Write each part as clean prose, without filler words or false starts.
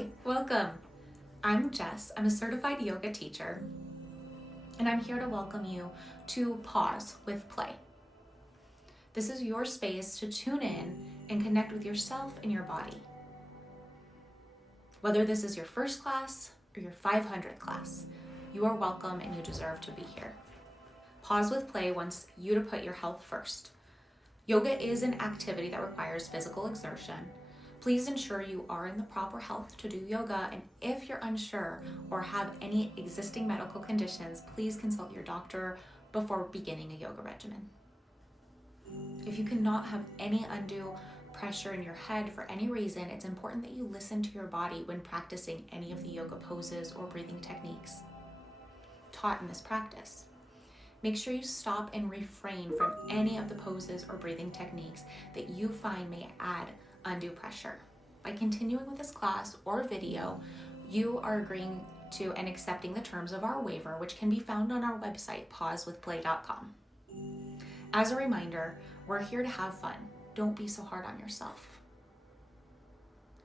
Hi, welcome. I'm Jess. I'm a certified yoga teacher, and I'm here to welcome you to Pause with Play. This is your space to tune in and connect with yourself and your body. Whether this is your first class or your 500th class, you are welcome and you deserve to be here. Pause with Play wants you to put your health first. Yoga is an activity that requires physical exertion. Please ensure you are in the proper health to do yoga, and if you're unsure or have any existing medical conditions, please consult your doctor before beginning a yoga regimen. If you cannot have any undue pressure in your head for any reason, it's important that you listen to your body when practicing any of the yoga poses or breathing techniques taught in this practice. Make sure you stop and refrain from any of the poses or breathing techniques that you find may add undue pressure. By continuing with this class or video, you are agreeing to and accepting the terms of our waiver, which can be found on our website, pausewithplay.com. As a reminder, we're here to have fun. Don't be so hard on yourself.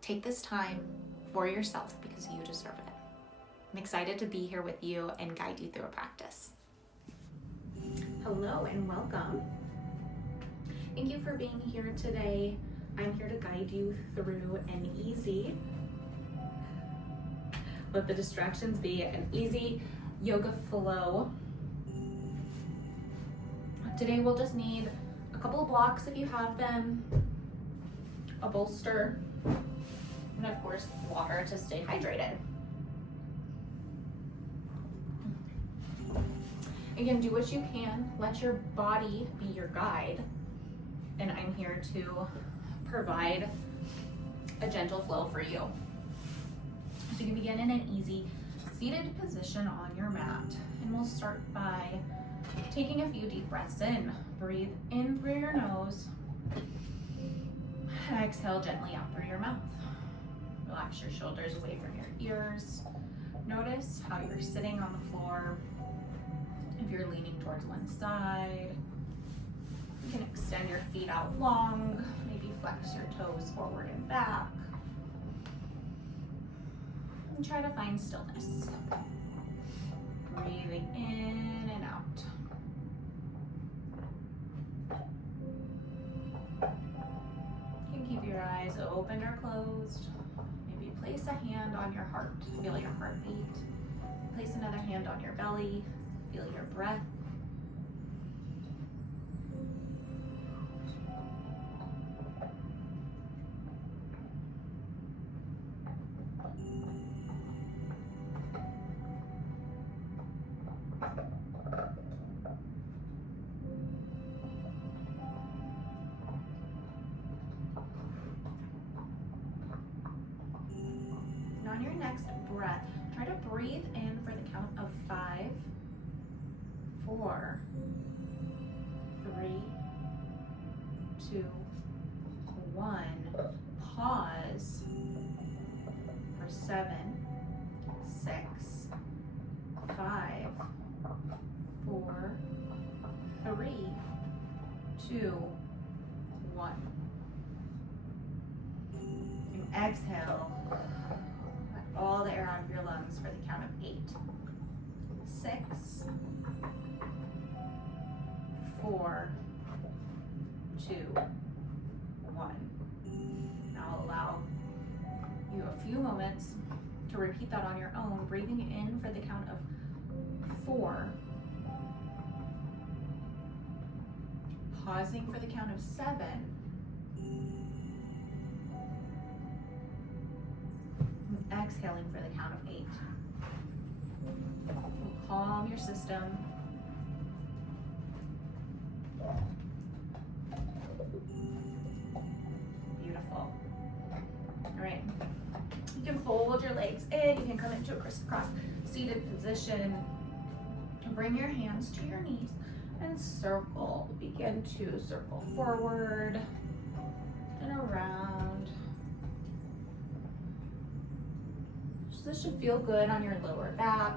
Take this time for yourself because you deserve it. I'm excited to be here with you and guide you through a practice. Hello and welcome. Thank you for being here today. I'm here to guide you through an easy, let the distractions be, an easy yoga flow. Today we'll just need a couple of blocks if you have them, a bolster, and of course water to stay hydrated. Again, do what you can, let your body be your guide, and I'm here to provide a gentle flow for you. So you can begin in an easy seated position on your mat, and we'll start by taking a few deep breaths in. Breathe in through your nose, and exhale gently out through your mouth. Relax your shoulders away from your ears. Notice how you're sitting on the floor. If you're leaning towards one side, you can extend your feet out long, maybe flex your toes forward and back. And try to find stillness. Breathing in and out. You can keep your eyes open or closed. Maybe place a hand on your heart. Feel your heartbeat. Place another hand on your belly. Feel your breath. And on your next breath, try to breathe in for the count of 5, 4, 3, 2, 1. Pause for 7, 6, 5, 4, 3, 2, 1. And exhale. Let all the air out of your lungs for the count of 8, 6, 4, 2, 1. Now I'll allow you a few moments to repeat that on your own, breathing in for the count of 4, pausing for the count of 7, and exhaling for the count of 8. Calm your system. Beautiful. All right. You can fold your legs in. You can come into a crisscross seated position. Bring your hands to your knees and circle. Begin to circle forward and around. So this should feel good on your lower back.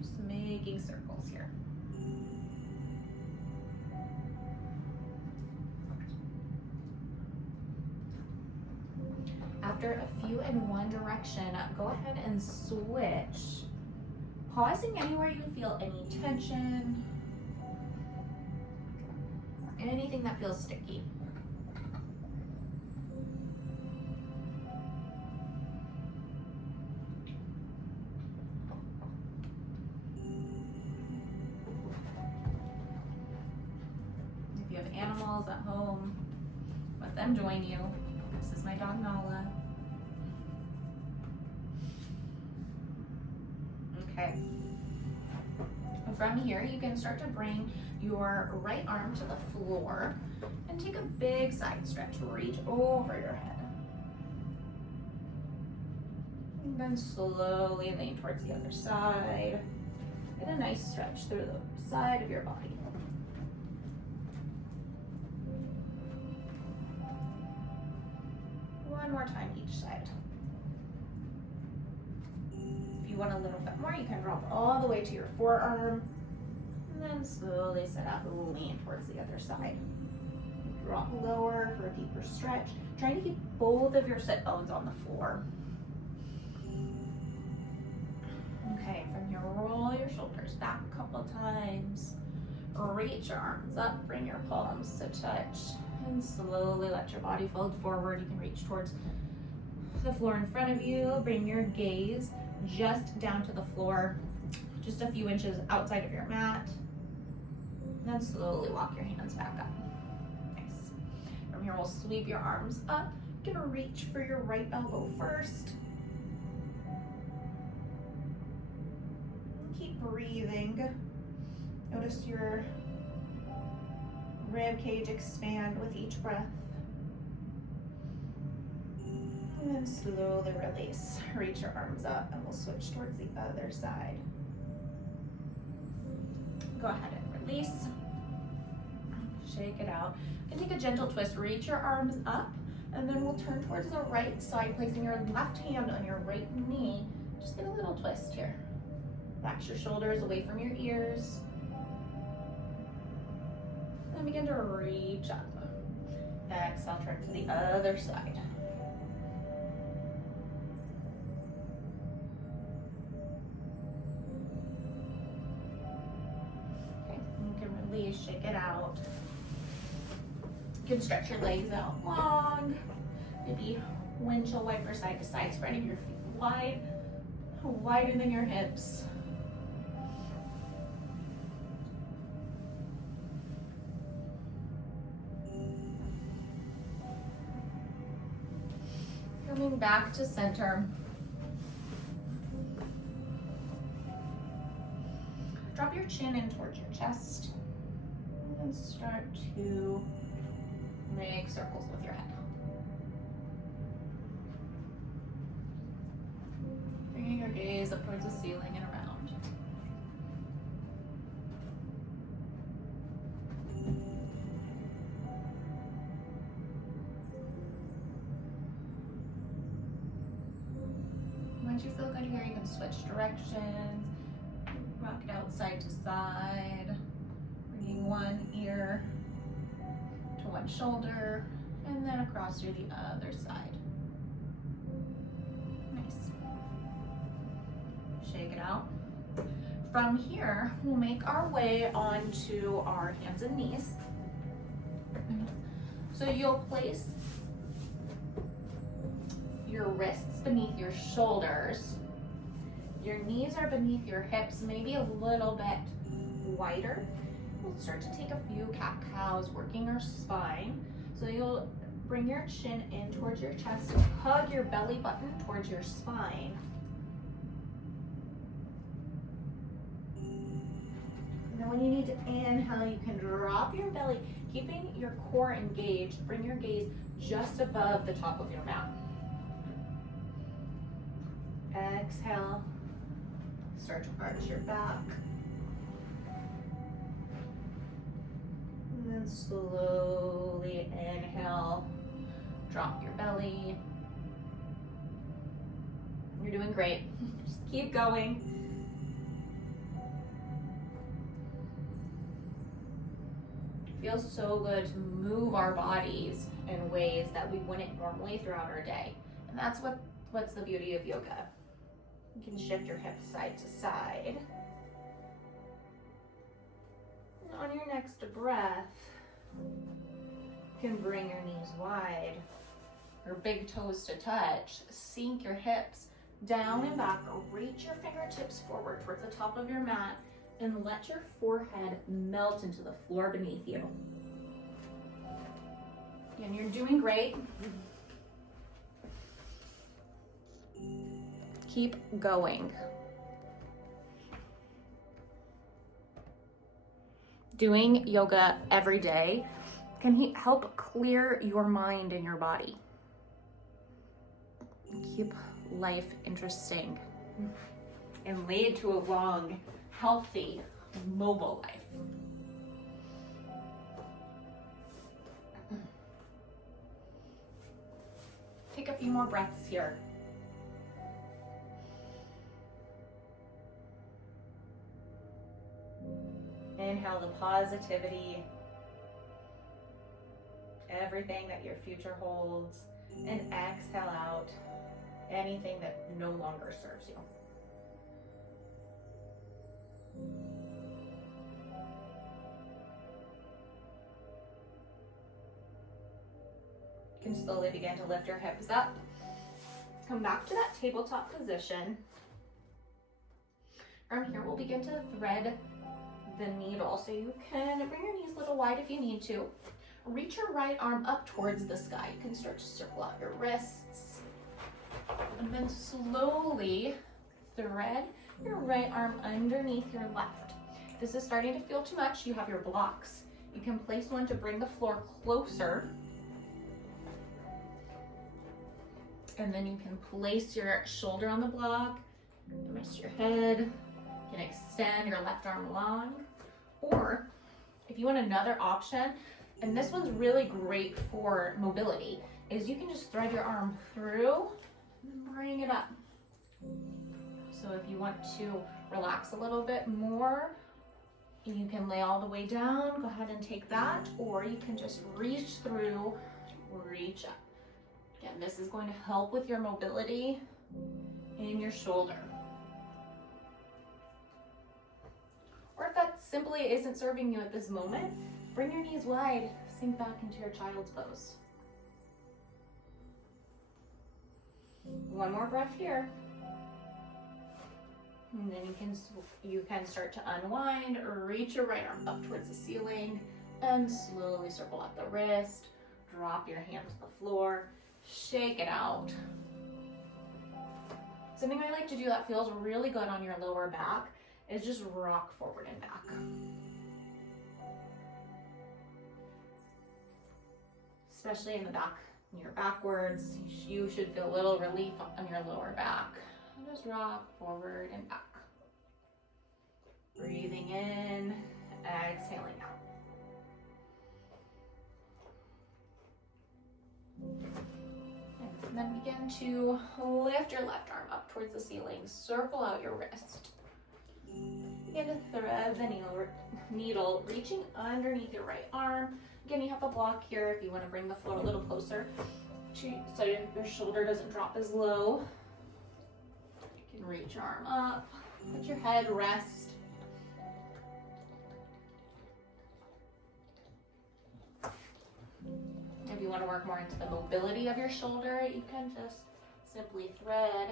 Just making circles here. after a few in one direction, go ahead and switch. Pausing anywhere you feel any tension, anything that feels sticky. If you have animals at home, let them join you. This is my dog Nala. Okay. From here, you can start to bring your right arm to the floor and take a big side stretch. Reach over your head. And then slowly lean towards the other side. Get a nice stretch through the side of your body. One more time each side. If you want a little bit more, you can drop all the way to your forearm and then slowly sit up and lean towards the other side. Drop lower for a deeper stretch. Trying to keep both of your sit bones on the floor. Okay, from here, roll your shoulders back a couple times. Reach your arms up, bring your palms to touch, and slowly let your body fold forward. You can reach towards the floor in front of you. Bring your gaze just down to the floor, just a few inches outside of your mat. And then slowly walk your hands back up. Nice. From here, we'll sweep your arms up. You're gonna reach for your right elbow first. And keep breathing. Notice your rib cage expand with each breath. And then slowly release. Reach your arms up and we'll switch towards the other side. Go ahead and release. Shake it out. And take a gentle twist. Reach your arms up and then we'll turn towards the right side, placing your left hand on your right knee. Just get a little twist here. Relax your shoulders away from your ears. And begin to reach up. Exhale, turn to the other side. Okay, you can release, shake it out. You can stretch your legs out long. Maybe windshield wiper side to side, spreading your feet wide, widening your hips. Coming back to center. Drop your chin in towards your chest and start to make circles with your head. Bringing your gaze up towards the ceiling and around. Once you feel good here, you can switch directions. Rock it out side to side, bringing one ear to one shoulder, and then across to the other side. Nice. Shake it out. From here, we'll make our way onto our hands and knees. So you'll place your wrists beneath your shoulders. Your knees are beneath your hips, maybe a little bit wider. We'll start to take a few cat-cows, working our spine. So you'll bring your chin in towards your chest, hug your belly button towards your spine. And then when you need to inhale, you can drop your belly, keeping your core engaged. Bring your gaze just above the top of your mat. Exhale, start to arch your back. And then slowly inhale, drop your belly. You're doing great. Just keep going. It feels so good to move our bodies in ways that we wouldn't normally throughout our day. And that's what's the beauty of yoga. You can shift your hips side to side. And on your next breath, you can bring your knees wide, your big toes to touch, sink your hips down and back, reach your fingertips forward towards the top of your mat, and let your forehead melt into the floor beneath you. And you're doing great. Keep going. Doing yoga every day can help clear your mind and your body. Keep life interesting and lead to a long, healthy, mobile life. Take a few more breaths here. Inhale the positivity, everything that your future holds, and exhale out anything that no longer serves you. You can slowly begin to lift your hips up. Come back to that tabletop position. From here, we'll begin to thread the needle. So you can bring your knees a little wide if you need to. Reach your right arm up towards the sky. You can start to circle out your wrists. And then slowly thread your right arm underneath your left. If this is starting to feel too much, you have your blocks. You can place one to bring the floor closer. And then you can place your shoulder on the block, rest your head. You can extend your left arm long. Or if you want another option, and this one's really great for mobility, is you can just thread your arm through and bring it up. So if you want to relax a little bit more, you can lay all the way down, go ahead and take that, or you can just reach through, reach up. Again, this is going to help with your mobility in your shoulder. Or if that simply isn't serving you at this moment, bring your knees wide, sink back into your child's pose. One more breath here. And then you can start to unwind or reach your right arm up towards the ceiling and slowly circle out the wrist, drop your hand to the floor, shake it out. Something I like to do that feels really good on your lower back is just rock forward and back. Especially in the back, when you're backwards, you should feel a little relief on your lower back. Just rock forward and back. Breathing in, exhaling out. And then begin to lift your left arm up towards the ceiling. Circle out your wrist. Begin to thread the needle, reaching underneath your right arm. Again, you have a block here if you want to bring the floor a little closer so your shoulder doesn't drop as low. You can reach your arm up, let your head rest. If you want to work more into the mobility of your shoulder, you can just simply thread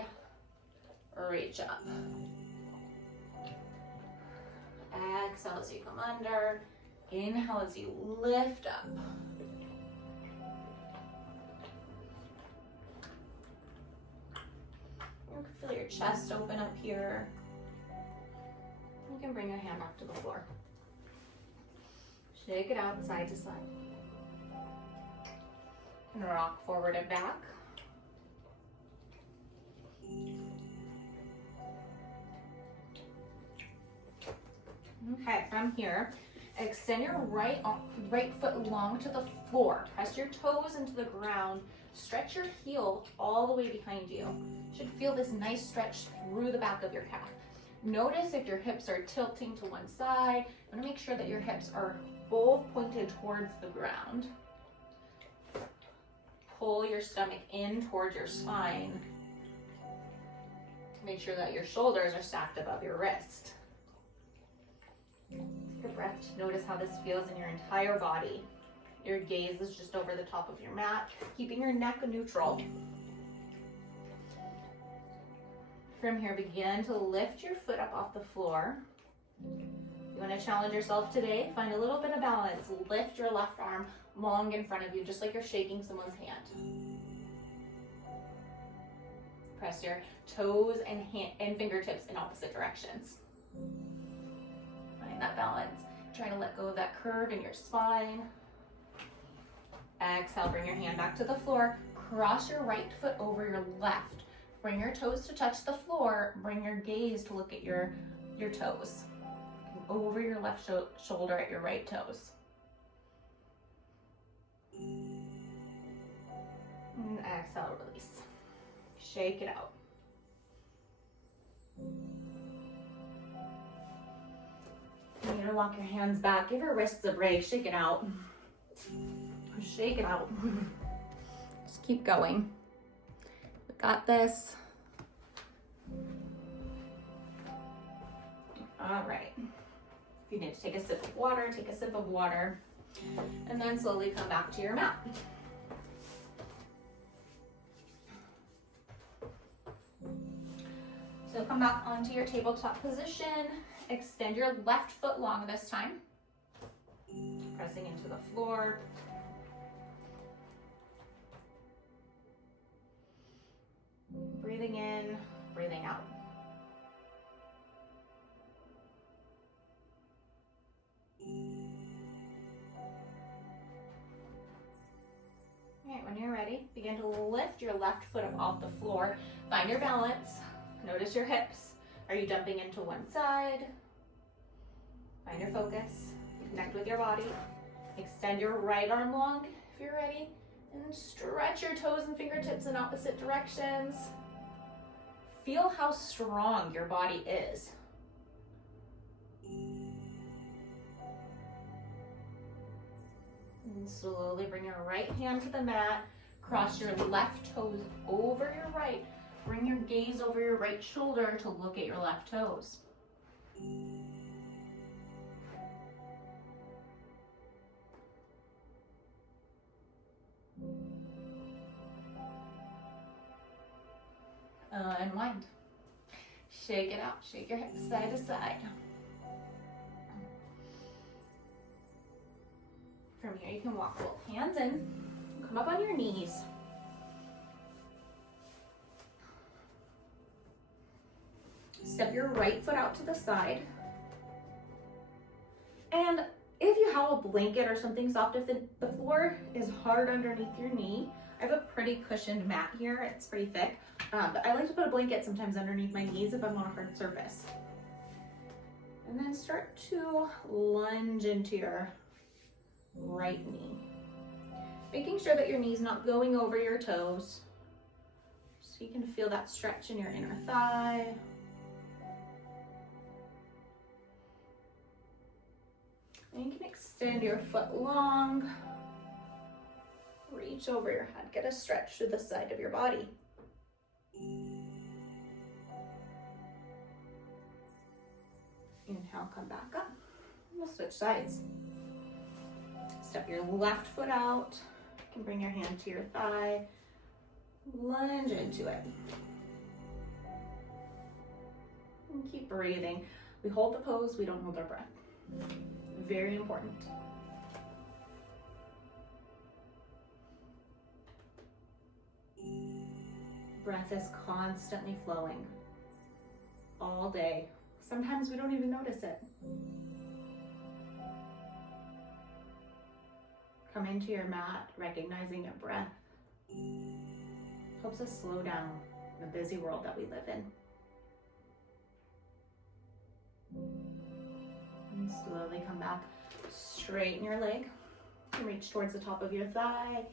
or reach up. Exhale as you come under. Inhale as you lift up. You can feel your chest open up here. You can bring your hand back to the floor. Shake it out side to side. And rock forward and back. Okay, from here, extend your right foot long to the floor. Press your toes into the ground. Stretch your heel all the way behind you. You should feel this nice stretch through the back of your calf. Notice if your hips are tilting to one side. You want to make sure that your hips are both pointed towards the ground. Pull your your stomach in towards your spine. Make sure that your shoulders are stacked above your wrist. Take a breath to notice how this feels in your entire body. Your gaze is just over the top of your mat, keeping your neck neutral. From here, begin to lift your foot up off the floor. You want to challenge yourself today, find a little bit of balance. Lift your left arm long in front of you, just like you're shaking someone's hand. Press your toes and fingertips in opposite directions. Find that balance. Try to let go of that curve in your spine. Exhale, bring your hand back to the floor. Cross your right foot over your left. Bring your toes to touch the floor. Bring your gaze to look at your toes. Over your left shoulder at your right toes. And exhale, release. Shake it out. You need to walk your hands back. Give your wrists a break. Shake it out. Shake it out. Just keep going. We got this. All right. If you need to take a sip of water, take a sip of water. And then slowly come back to your mat. So come back onto your tabletop position. Extend your left foot long this time. Pressing into the floor. Breathing in, breathing out. All right, when you're ready, begin to lift your left foot up off the floor. Find your balance. Notice your hips. Are you jumping into one side? Find your focus. Connect with your body. Extend your right arm long if you're ready. And stretch your toes and fingertips in opposite directions. Feel how strong your body is. And slowly bring your right hand to the mat. Cross your left toes over your right. Bring your gaze over your right shoulder to look at your left toes. Unwind. Shake it out. Shake your hips side to side. From here, you can walk both hands in. Come up on your knees. Step your right foot out to the side. And if you have a blanket or something soft, if the floor is hard underneath your knee, I have a pretty cushioned mat here. It's pretty thick. But I like to put a blanket sometimes underneath my knees if I'm on a hard surface. And then start to lunge into your right knee. Making sure that your knee's not going over your toes. So you can feel that stretch in your inner thigh. And you can extend your foot long. Reach over your head. Get a stretch to the side of your body. Inhale, come back up. We'll switch sides. Step your left foot out. You can bring your hand to your thigh. Lunge into it. And keep breathing. We hold the pose, we don't hold our breath. Very important. Breath is constantly flowing all day. Sometimes we don't even notice it. Come into your mat, recognizing your breath. Helps us slow down the busy world that we live in. And slowly come back. Straighten your leg. Reach towards the top of your thigh.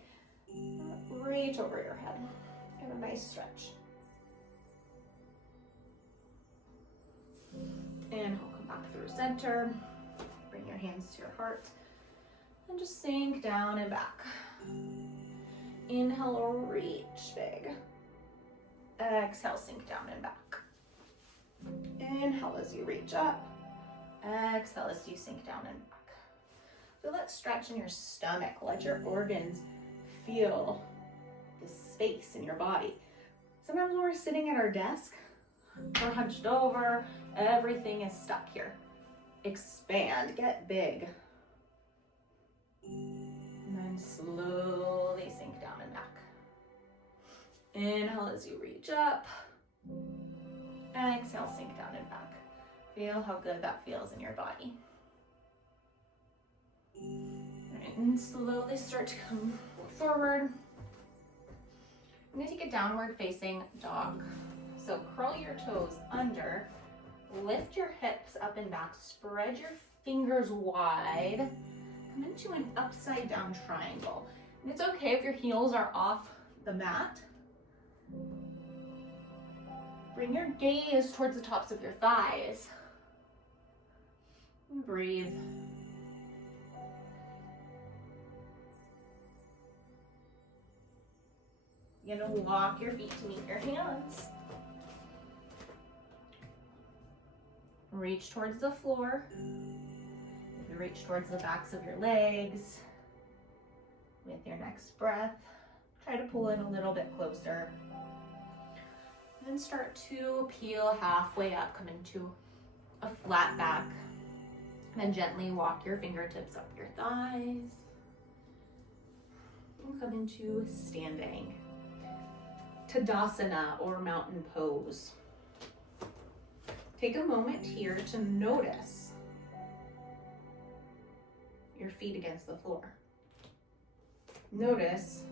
Reach over your head. Give a nice stretch. Inhale, come back through center. Bring your hands to your heart. And just sink down and back. inhale, reach big. Exhale, sink down and back. Inhale as you reach up. Exhale as you sink down and back. Feel that stretch in your stomach. Let your organs feel this space in your body. Sometimes when we're sitting at our desk, we're hunched over, everything is stuck here. Expand, get big. And then slowly sink down and back. Inhale as you reach up. Exhale, sink down and back. Feel how good that feels in your body. And slowly start to come forward. I'm going to take a downward facing dog. So curl your toes under, lift your hips up and back, spread your fingers wide, come into an upside down triangle. And it's okay if your heels are off the mat. Bring your gaze towards the tops of your thighs. And breathe. You're gonna walk your feet to meet your hands. Reach towards the floor. You reach towards the backs of your legs. With your next breath, try to pull in a little bit closer. Then start to peel halfway up, come into a flat back. Then gently walk your fingertips up your thighs. And come into standing. Tadasana or mountain pose. Take a moment here to notice your feet against the floor. Notice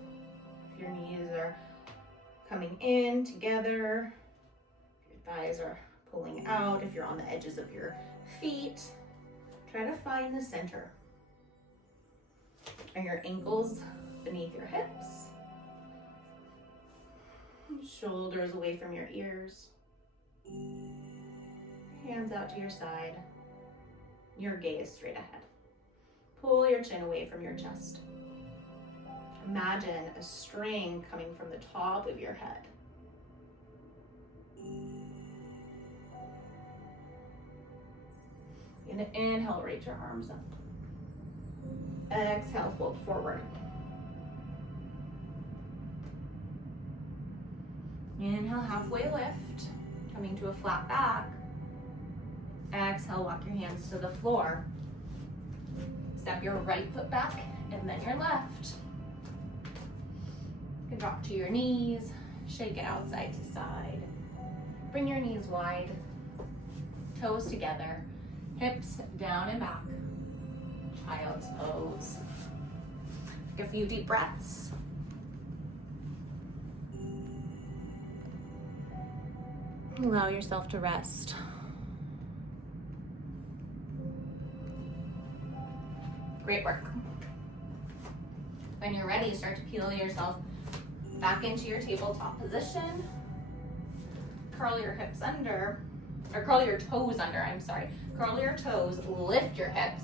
if your knees are coming in together, if your thighs are pulling out, if you're on the edges of your feet. Try to find the center. Are your ankles beneath your hips? Shoulders away from your ears. Hands out to your side. Your gaze straight ahead. Pull your chin away from your chest. Imagine a string coming from the top of your head. And inhale, reach your arms up. Exhale, fold forward. Inhale, halfway lift, coming to a flat back. Exhale, walk your hands to the floor. Step your right foot back and then your left. You can drop to your knees, shake it out side to side. Bring your knees wide, toes together, hips down and back. Child's pose. Take a few deep breaths. Allow yourself to rest. Great work. When you're ready, start to peel yourself back into your tabletop position. Curl your hips under, or curl your toes under, I'm sorry. Curl your toes, lift your hips,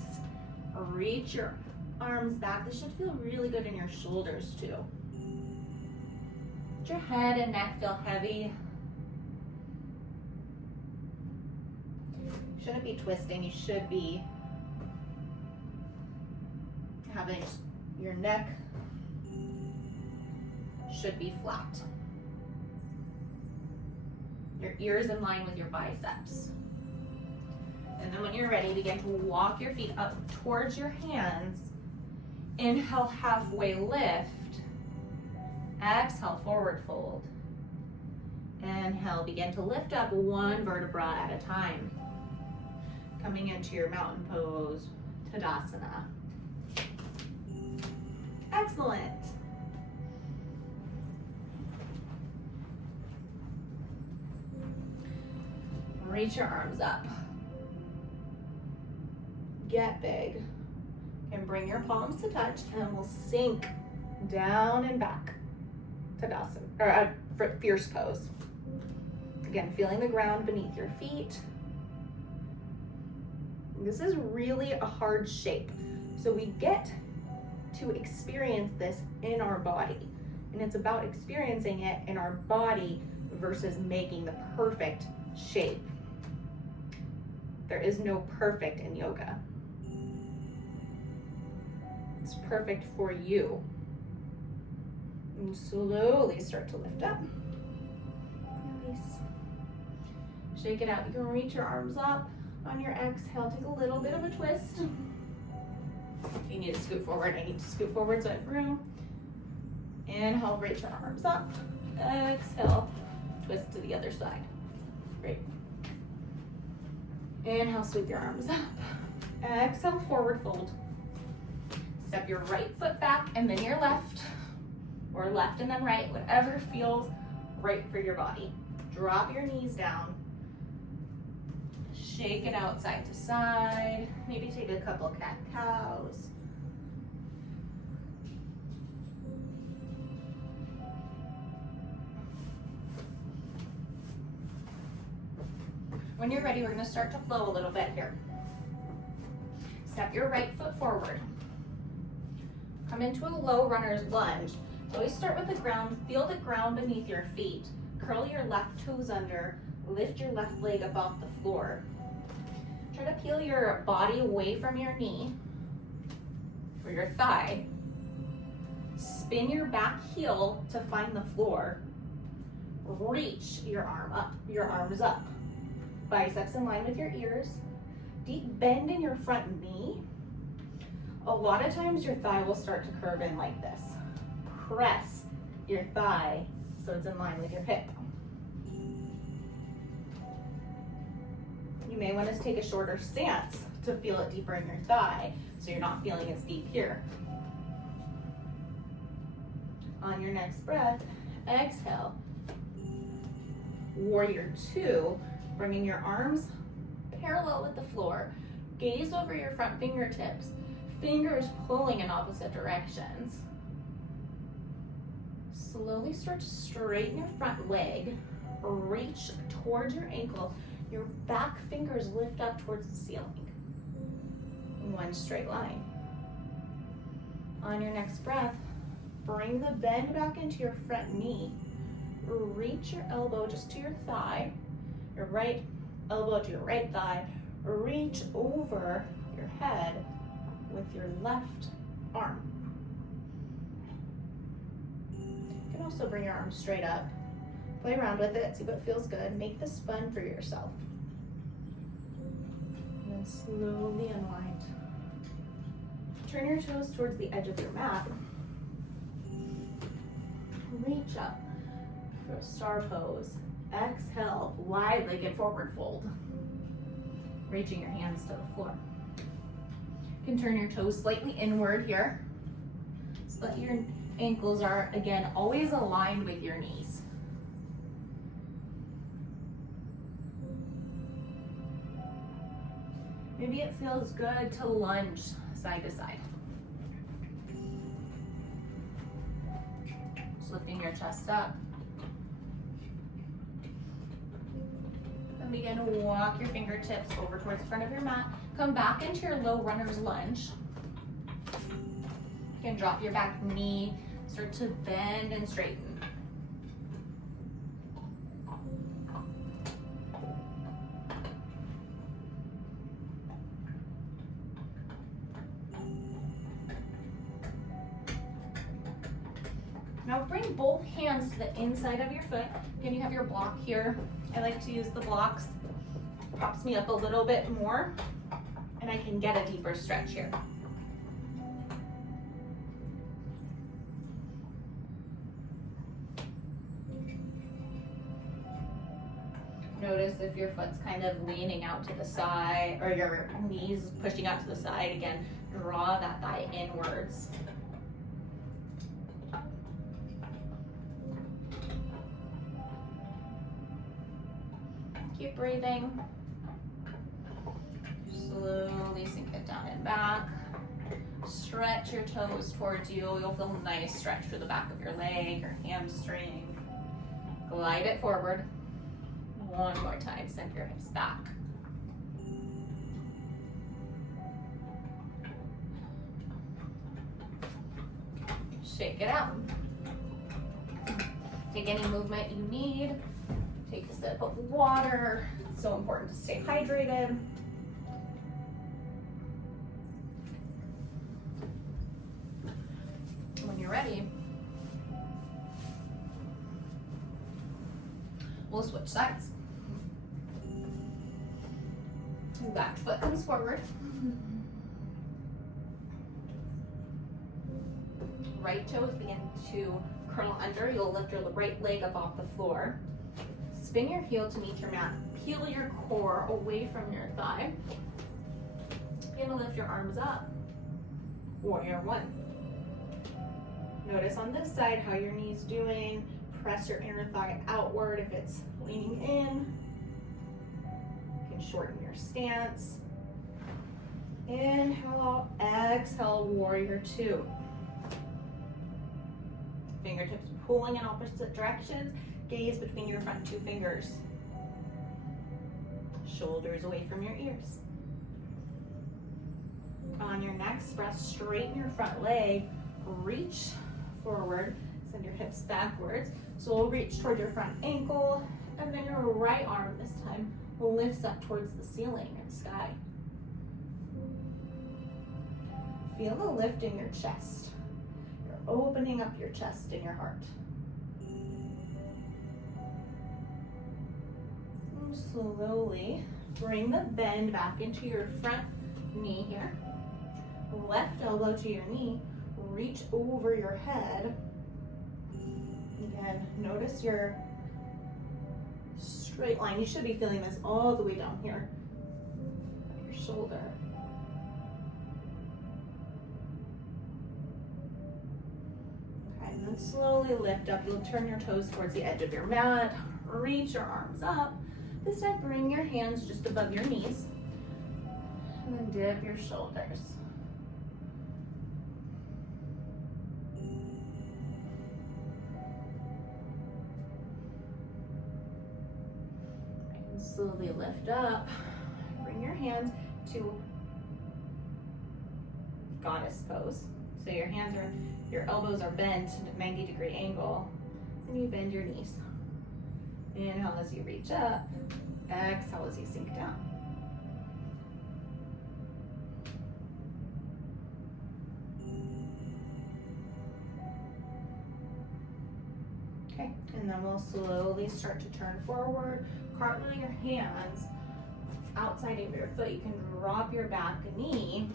reach your arms back. This should feel really good in your shoulders too. Let your head and neck feel heavy. You shouldn't be twisting, you should be having your neck should be flat. Your ears in line with your biceps. And then when you're ready, begin to walk your feet up towards your hands. Inhale, halfway lift. Exhale, forward fold. Inhale, begin to lift up one vertebra at a time. Coming into your mountain pose, Tadasana. Excellent. Reach your arms up. Get big. And bring your palms to touch, and we'll sink down and back. Tadasana, or fierce pose. Again, feeling the ground beneath your feet. This is really a hard shape. So we get to experience this in our body. And it's about experiencing it in our body versus making the perfect shape. There is no perfect in yoga. It's perfect for you. And slowly start to lift up. Release. Shake it out. You can reach your arms up. On your exhale, take a little bit of a twist. If you need to scoot forward, I need to scoot forward so I have room. Inhale, reach your arms up. Exhale, twist to the other side. Great. Inhale, sweep your arms up. Exhale, forward fold. Step your right foot back and then your left, or left and then right, whatever feels right for your body. Drop your knees down. Shake it out side to side. Maybe take a couple cat-cows. When you're ready, we're going to start to flow a little bit here. Step your right foot forward. Come into a low runner's lunge. Always start with the ground. Feel the ground beneath your feet. Curl your left toes under. Lift your left leg up off the floor. Try to peel your body away from your knee or your thigh. Spin your back heel to find the floor. Reach your arms up. Biceps in line with your ears. Deep bend in your front knee. A lot of times your thigh will start to curve in like this. Press your thigh so it's in line with your hip. You may want to take a shorter stance to feel it deeper in your thigh so you're not feeling as deep here. On your next breath, exhale. Warrior two, bringing your arms parallel with the floor. Gaze over your front fingertips. Fingers pulling in opposite directions. Slowly start to straighten your front leg. Reach towards your ankle. Your back fingers lift up towards the ceiling. One straight line. On your next breath, bring the bend back into your front knee. Reach your elbow just to your thigh. Your right elbow to your right thigh. Reach over your head with your left arm. You can also bring your arms straight up. Play around with it, see what feels good. Make this fun for yourself. And then slowly unwind. Turn your toes towards the edge of your mat. Reach up for a star pose. Exhale, wide-legged forward fold. Reaching your hands to the floor. You can turn your toes slightly inward here so that your ankles are, again, always aligned with your knees. Maybe it feels good to lunge side to side. Just lifting your chest up. And begin to walk your fingertips over towards the front of your mat. Come back into your low runner's lunge. You can drop your back knee, start to bend and straighten. Now bring both hands to the inside of your foot. Again, you have your block here. I like to use the blocks. Props me up a little bit more, and I can get a deeper stretch here. Notice if your foot's kind of leaning out to the side, or your knees pushing out to the side. Again, draw that thigh inwards. Keep breathing. Slowly sink it down and back. Stretch your toes towards you. You'll feel a nice stretch through the back of your leg, your hamstring. Glide it forward. One more time, send your hips back. Shake it out. Take any movement you need. Take a sip of water. It's so important to stay hydrated. When you're ready, we'll switch sides. Back foot comes forward. Right toes begin to curl under. You'll lift your right leg up off the floor. Spin your heel to meet your mat. Peel your core away from your thigh. Begin to lift your arms up. Warrior one. Notice on this side how your knee's doing. Press your inner thigh outward if it's leaning in. You can shorten your stance. Inhale, exhale, warrior two. Fingertips pulling in opposite directions. Gaze between your front two fingers. Shoulders away from your ears. On your next breath, straighten your front leg. Reach forward. Send your hips backwards. So we'll reach toward your front ankle. And then your right arm this time lifts up towards the ceiling and sky. Feel the lift in your chest. You're opening up your chest and your heart. And slowly bring the bend back into your front knee here. Left elbow to your knee. Reach over your head. Again, notice your straight line. You should be feeling this all the way down here. Your shoulder. Okay, and then slowly lift up. You'll turn your toes towards the edge of your mat. Reach your arms up. This time, bring your hands just above your knees. And then dip your shoulders. Slowly lift up. Bring your hands to goddess pose. So your elbows are bent at a 90-degree angle, and you bend your knees. Inhale as you reach up. Exhale as you sink down. Okay, and then we'll slowly start to turn forward. Cartwheel your hands outside of your foot. You can drop your back knee.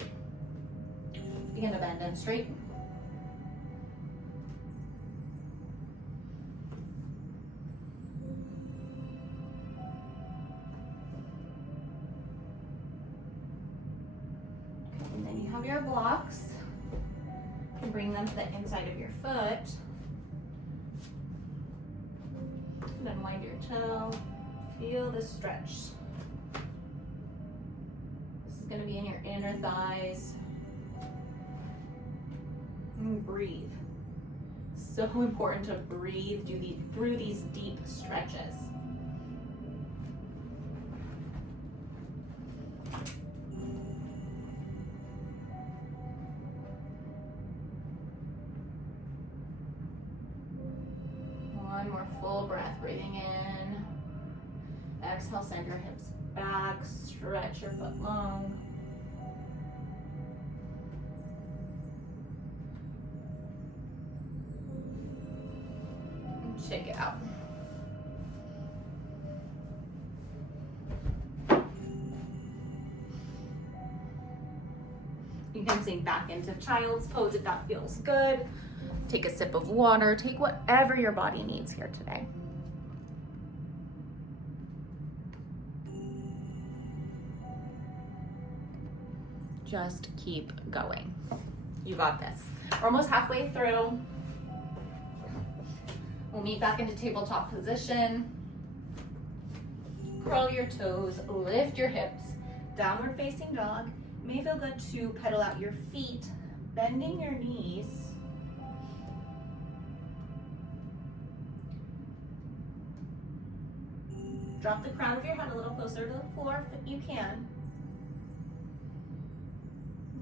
Begin to bend and straighten. Okay, and then you have your blocks. You can bring them to the inside of your foot. And then wind your toe. Feel the stretch. This is going to be in your inner thighs. And breathe. So important to breathe through these deep stretches. One more full breath, breathing in. Exhale, send your hips back, stretch your foot long. And shake it out. You can sink back into child's pose if that feels good. Take a sip of water, take whatever your body needs here today. Just keep going. You got this. We're almost halfway through. We'll meet back into tabletop position. Curl your toes, lift your hips. Downward facing dog. It may feel good to pedal out your feet, bending your knees. Drop the crown of your head a little closer to the floor if you can.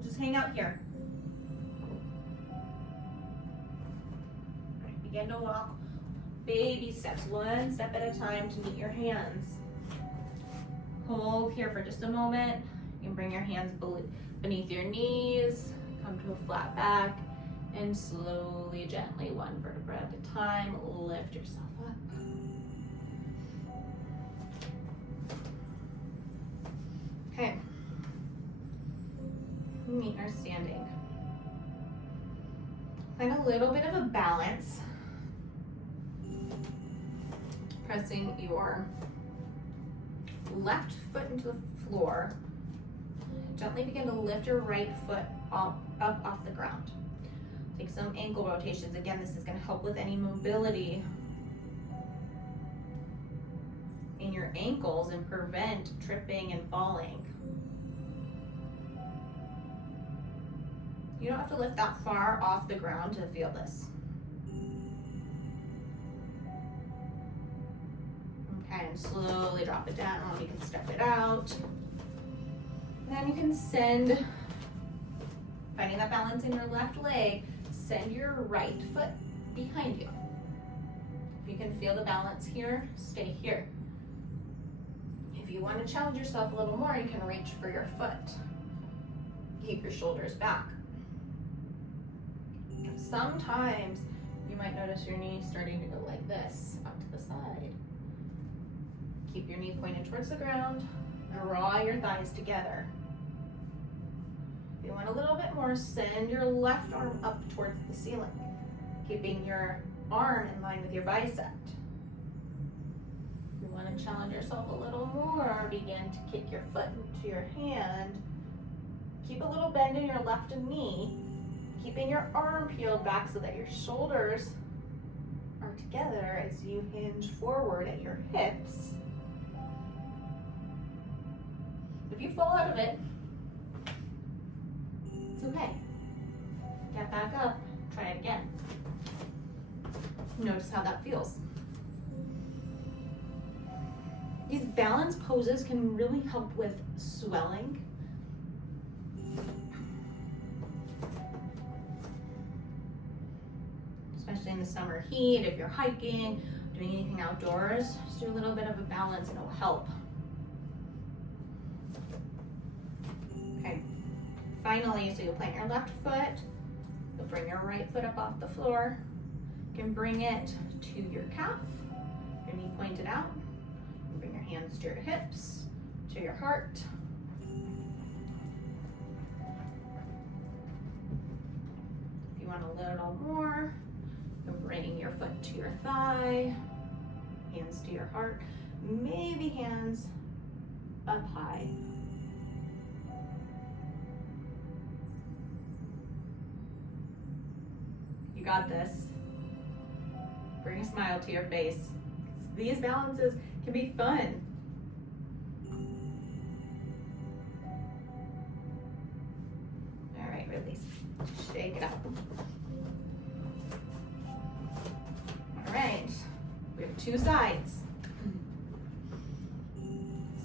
Just hang out here. Begin to walk baby steps, one step at a time to meet your hands. Hold here for just a moment. You can bring your hands beneath your knees, come to a flat back, and slowly, gently, one vertebra at a time, lift yourself up. Okay. Meet our standing. Find a little bit of a balance. Pressing your left foot into the floor. Gently begin to lift your right foot up off the ground. Take some ankle rotations. Again, this is going to help with any mobility in your ankles and prevent tripping and falling. You don't have to lift that far off the ground to feel this. Okay, and slowly drop it down. You can step it out. And then you can send, finding that balance in your left leg, send your right foot behind you. If you can feel the balance here, stay here. If you want to challenge yourself a little more, you can reach for your foot. Keep your shoulders back. Sometimes you might notice your knee starting to go like this, up to the side. Keep your knee pointed towards the ground. Draw your thighs together. If you want a little bit more, send your left arm up towards the ceiling, keeping your arm in line with your bicep. If you want to challenge yourself a little more, begin to kick your foot into your hand. Keep a little bend in your left knee, keeping your arm peeled back so that your shoulders are together as you hinge forward at your hips. If you fall out of it, it's okay. Get back up, try it again. Notice how that feels. These balance poses can really help with swelling. Especially in the summer heat, if you're hiking, doing anything outdoors, just do a little bit of a balance and it will help. Okay, finally, so you'll plant your left foot, you'll bring your right foot up off the floor, you can bring it to your calf, your knee pointed out, bring your hands to your hips, to your heart. If you want a little more, bringing your foot to your thigh, hands to your heart, maybe hands up high. You got this. Bring a smile to your face. These balances can be fun. All right, release. Shake it up. All right, we have two sides.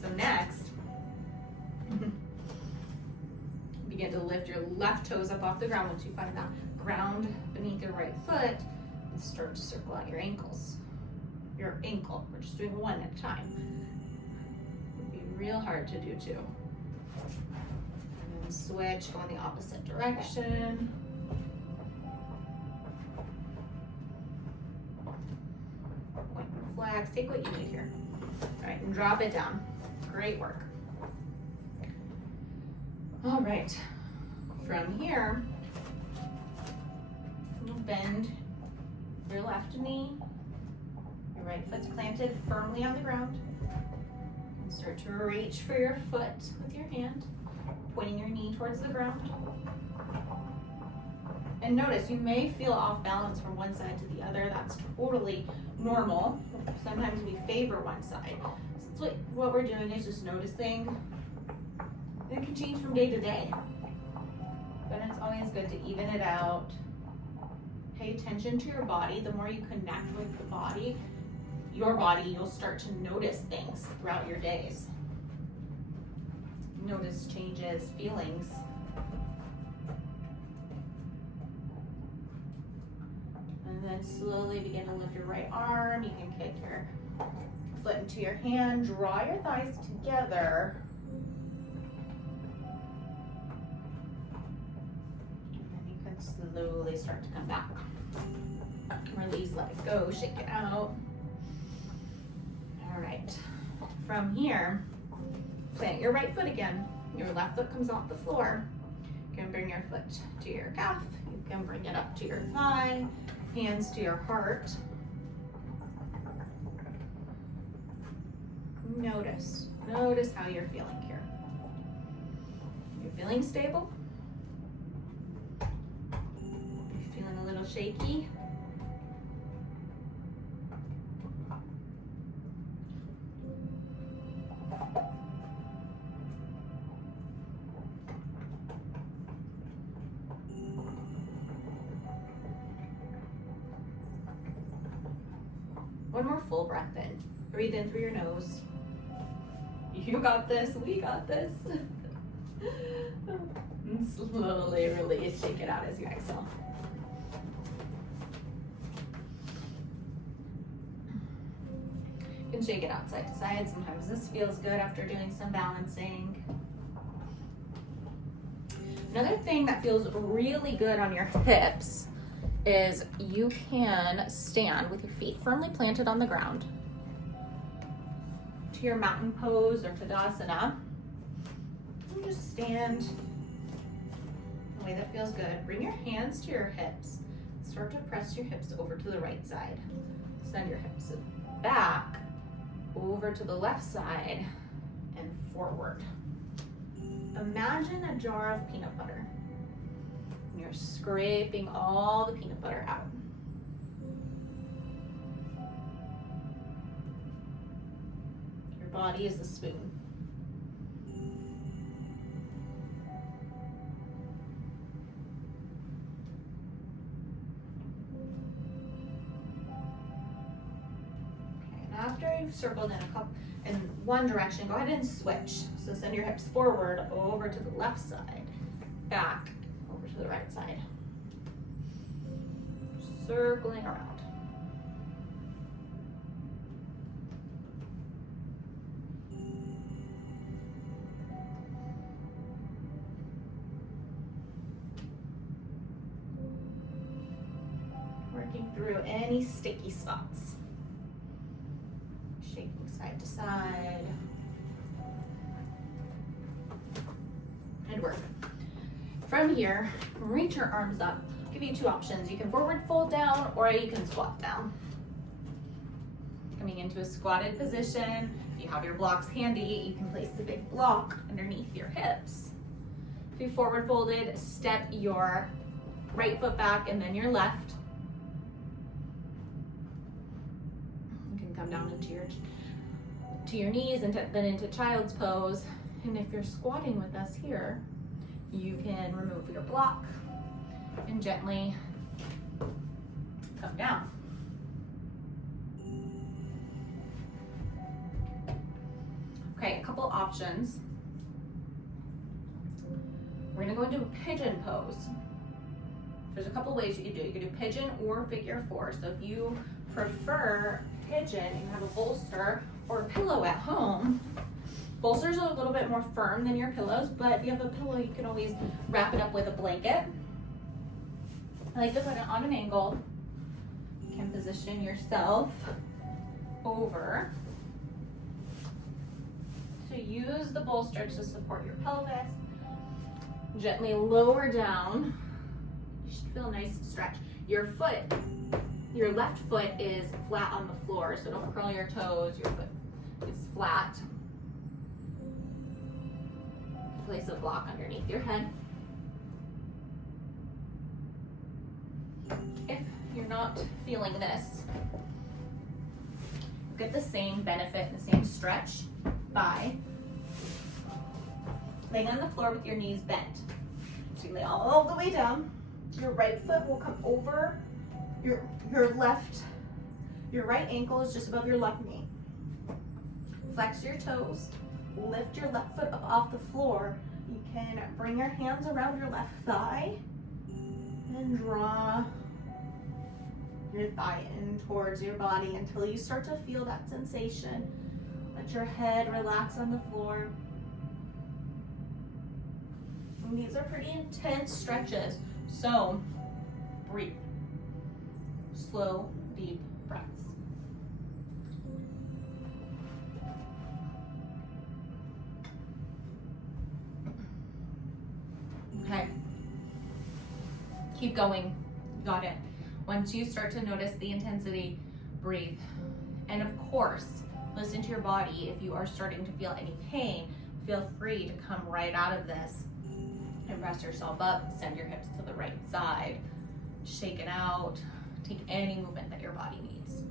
So next, begin to lift your left toes up off the ground once you find that ground beneath your right foot, and start to circle out your ankles. Your ankle, we're just doing one at a time. It'd be real hard to do two. And then switch, go in the opposite direction. Point and flex, take what you need here. All right, and drop it down. Great work. All right, from here, you'll bend your left knee, your right foot's planted firmly on the ground, and start to reach for your foot with your hand, pointing your knee towards the ground. And notice, you may feel off balance from one side to the other. That's totally normal. Sometimes we favor one side. So what we're doing is just noticing. It can change from day to day, but it's always good to even it out. Pay attention to your body. The more you connect with the body, your body, you'll start to notice things throughout your days. Notice changes, feelings. And then slowly begin to lift your right arm. You can kick your foot into your hand, draw your thighs together. And then you can slowly start to come back. Release, let it go, shake it out. All right, from here, plant your right foot again. Your left foot comes off the floor. You can bring your foot to your calf. You can bring it up to your thigh, hands to your heart. Notice how you're feeling here. You're feeling stable? You're feeling a little shaky? One more full breath in. Breathe in through your nose. You got this, we got this. And slowly release, shake it out as you exhale. You can shake it out side to side. Sometimes this feels good after doing some balancing. Another thing that feels really good on your hips is you can stand with your feet firmly planted on the ground to your mountain pose or Tadasana. And just stand in a way that feels good. Bring your hands to your hips. Start to press your hips over to the right side. Send your hips back over to the left side and forward. Imagine a jar of peanut butter. And you're scraping all the peanut butter out. Your body is the spoon. Okay, and after you've circled in one direction, go ahead and switch. So send your hips forward over to the left side, back over to the right side. Circling around. Working through any sticky spots. Shaking side to side. Good work. From here, reach your arms up. I'll give you two options. You can forward fold down or you can squat down. Coming into a squatted position. If you have your blocks handy, you can place the big block underneath your hips. If you forward folded, step your right foot back and then your left. You can come down into your knees and then into child's pose. And if you're squatting with us here, you can remove your block and gently come down. Okay, a couple options. We're gonna go into a pigeon pose. There's a couple ways you can do it. You can do pigeon or figure four. So if you prefer pigeon, you have a bolster or a pillow at home. Bolsters are a little bit more firm than your pillows, but if you have a pillow, you can always wrap it up with a blanket. I like to put it on an angle. You can position yourself over. So use the bolster to support your pelvis. Gently lower down. You should feel a nice stretch. Your left foot is flat on the floor, so don't curl your toes. Your foot is flat. Place a block underneath your head. If you're not feeling this, get the same benefit and the same stretch by laying on the floor with your knees bent. So you lay all the way down. Your right foot will come over your right ankle is just above your left knee. Flex your toes. Lift your left foot up off the floor. You can bring your hands around your left thigh and draw your thigh in towards your body until you start to feel that sensation. Let your head relax on the floor. And these are pretty intense stretches, so breathe. Slow, deep breaths. Okay. Keep going. Got it. Once you start to notice the intensity, breathe. And of course, listen to your body. If you are starting to feel any pain, feel free to come right out of this and press yourself up, send your hips to the right side, shake it out, take any movement that your body needs.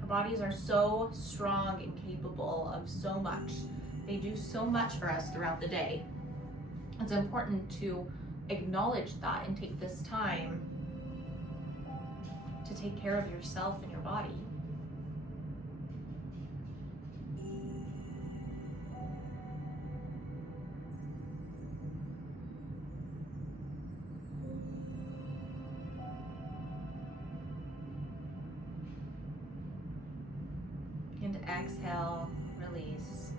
Our bodies are so strong and capable of so much. They do so much for us throughout the day. It's important to acknowledge that and take this time to take care of yourself and your body. And exhale, release.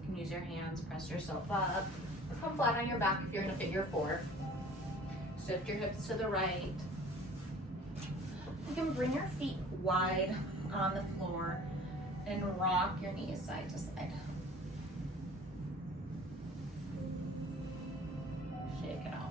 You can use your hands, press yourself up. Come flat on your back if you're in a figure four. Shift your hips to the right. You can bring your feet wide on the floor and rock your knees side to side. Shake it out.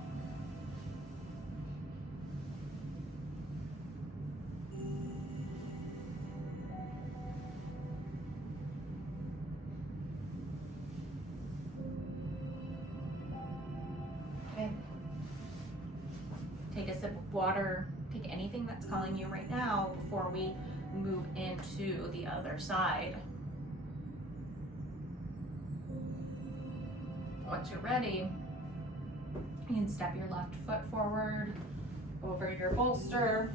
Okay. Take a sip of water. Take anything that's calling you right now before we move into the other side. Once you're ready, you can step your left foot forward over your bolster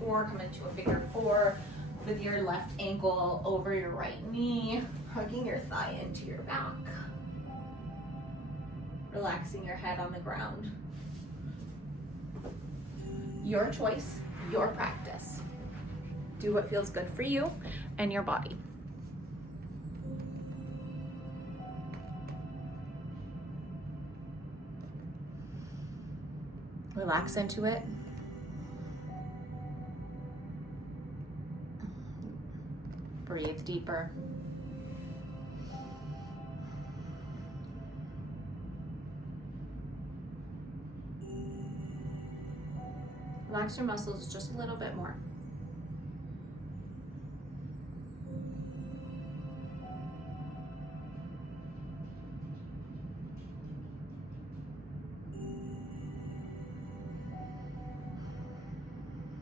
or come into a figure four with your left ankle over your right knee, hugging your thigh into your back. Relaxing your head on the ground. Your choice, your practice. Do what feels good for you and your body. Relax into it. Breathe deeper. Relax your muscles just a little bit more.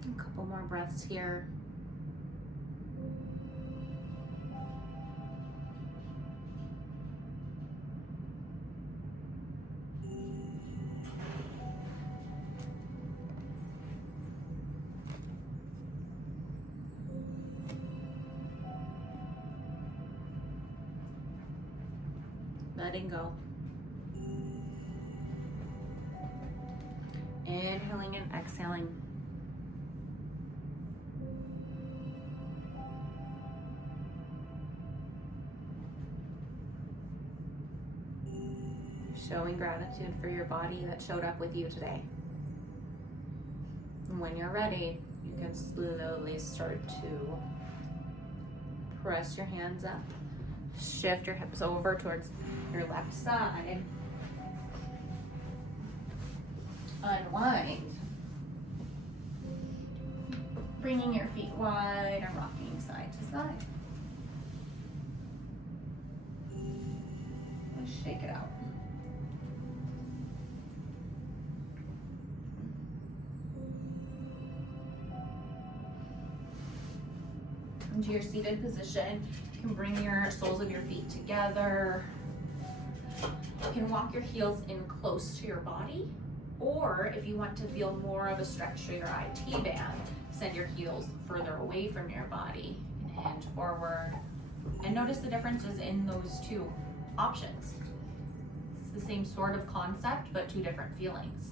A couple more breaths here. Letting go. Inhaling and exhaling. Showing gratitude for your body that showed up with you today. And when you're ready, you can slowly start to press your hands up. Shift your hips over towards your left side. Unwind. Bringing your feet wide and rocking side to side. And shake it out. Into your seated position, you can bring your soles of your feet together. You can walk your heels in close to your body, or if you want to feel more of a stretch through your IT band, send your heels further away from your body and hinge forward. And notice the differences in those two options. the same sort of concept, but two different feelings.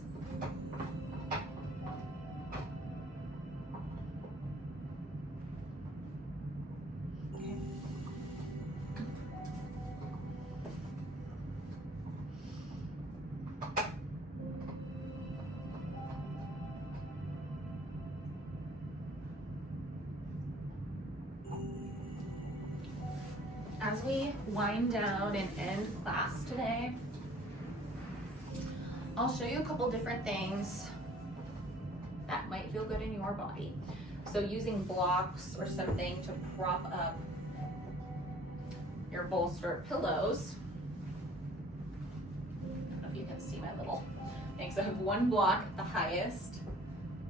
As we wind down and end class today, I'll show you a couple different things that might feel good in your body. So using blocks or something to prop up your bolster pillows. I don't know if you can see my little thing. So I have one block at the highest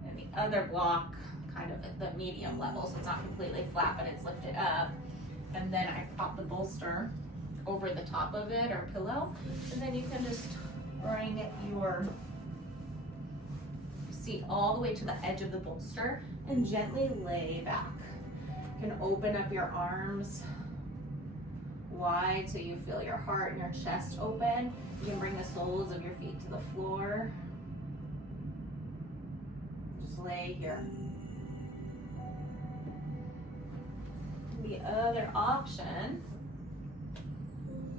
and the other block kind of at the medium level. So it's not completely flat, but it's lifted up. And then I pop the bolster over the top of it or pillow. And then you can just bring your seat all the way to the edge of the bolster and gently lay back. You can open up your arms wide so you feel your heart and your chest open. You can bring the soles of your feet to the floor. Just lay here. The other option,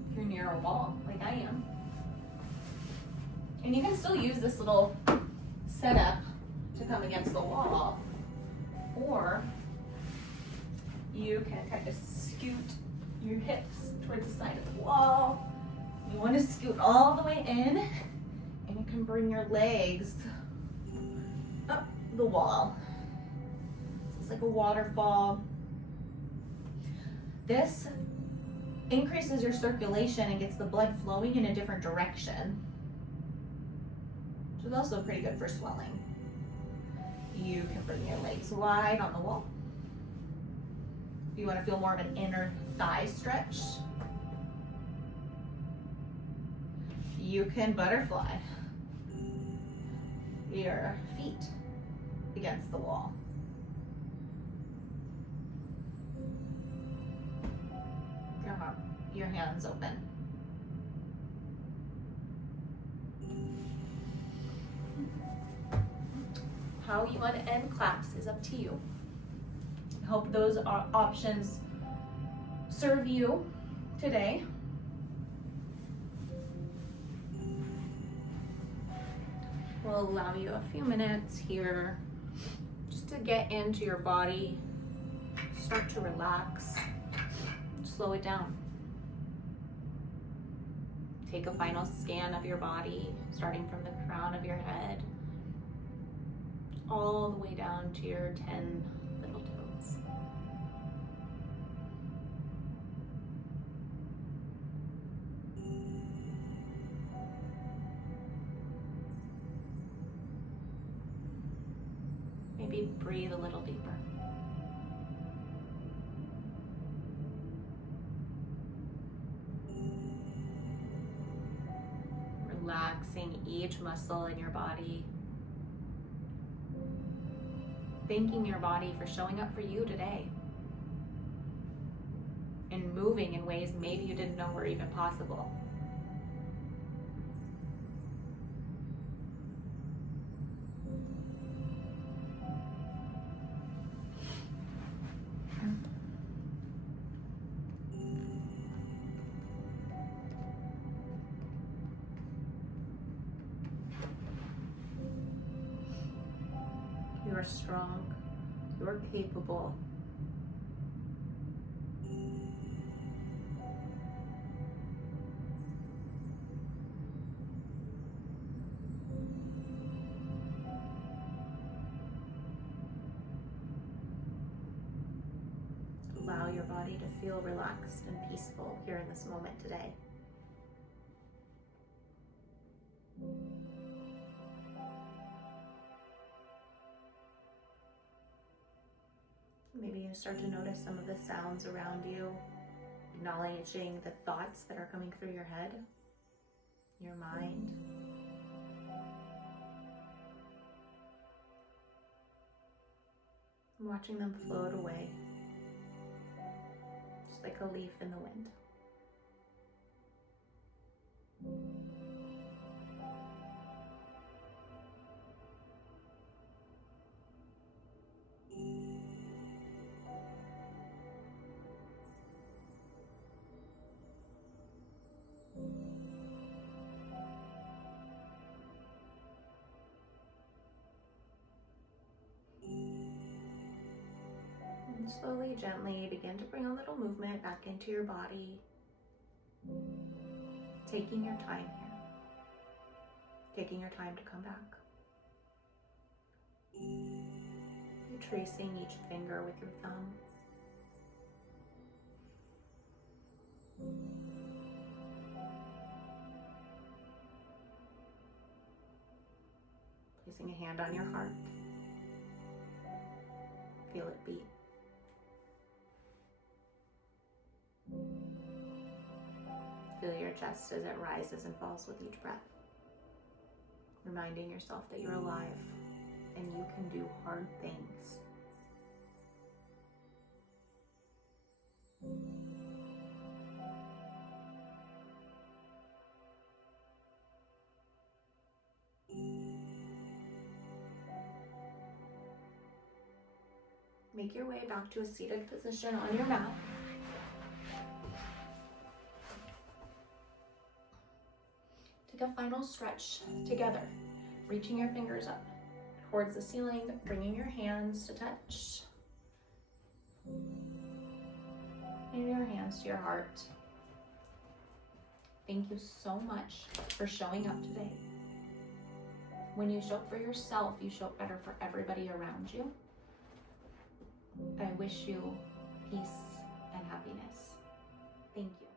if you're near a wall like I am, and you can still use this little setup to come against the wall, or you can kind of scoot your hips towards the side of the wall. You want to scoot all the way in, and you can bring your legs up the wall. It's like a waterfall. This increases your circulation and gets the blood flowing in a different direction, which is also pretty good for swelling. You can bring your legs wide on the wall. If you want to feel more of an inner thigh stretch, you can butterfly your feet against the wall. Your hands open. How you want to end class is up to you. I hope those options serve you today. We'll allow you a few minutes here just to get into your body, start to relax, slow it down. Take a final scan of your body, starting from the crown of your head, all the way down to your 10 little toes. Maybe breathe a little deeper. Relaxing each muscle in your body. Thanking your body for showing up for you today. And moving in ways maybe you didn't know were even possible. You are strong. You are capable. Allow your body to feel relaxed and peaceful here in this moment today. Maybe you start to notice some of the sounds around you, acknowledging the thoughts that are coming through your head, your mind. And watching them float away, just like a leaf in the wind. slowly, gently begin to bring a little movement back into your body. Taking your time here. Taking your time to come back. You're tracing each finger with your thumb. Placing a hand on your heart. Feel it beat. Feel your chest as it rises and falls with each breath. Reminding yourself that you're alive and you can do hard things. Make your way back to a seated position on your mat. Take a final stretch together, reaching your fingers up towards the ceiling, bringing your hands to touch. And your hands to your heart. Thank you so much for showing up today. When you show up for yourself, you show up better for everybody around you. I wish you peace and happiness. Thank you.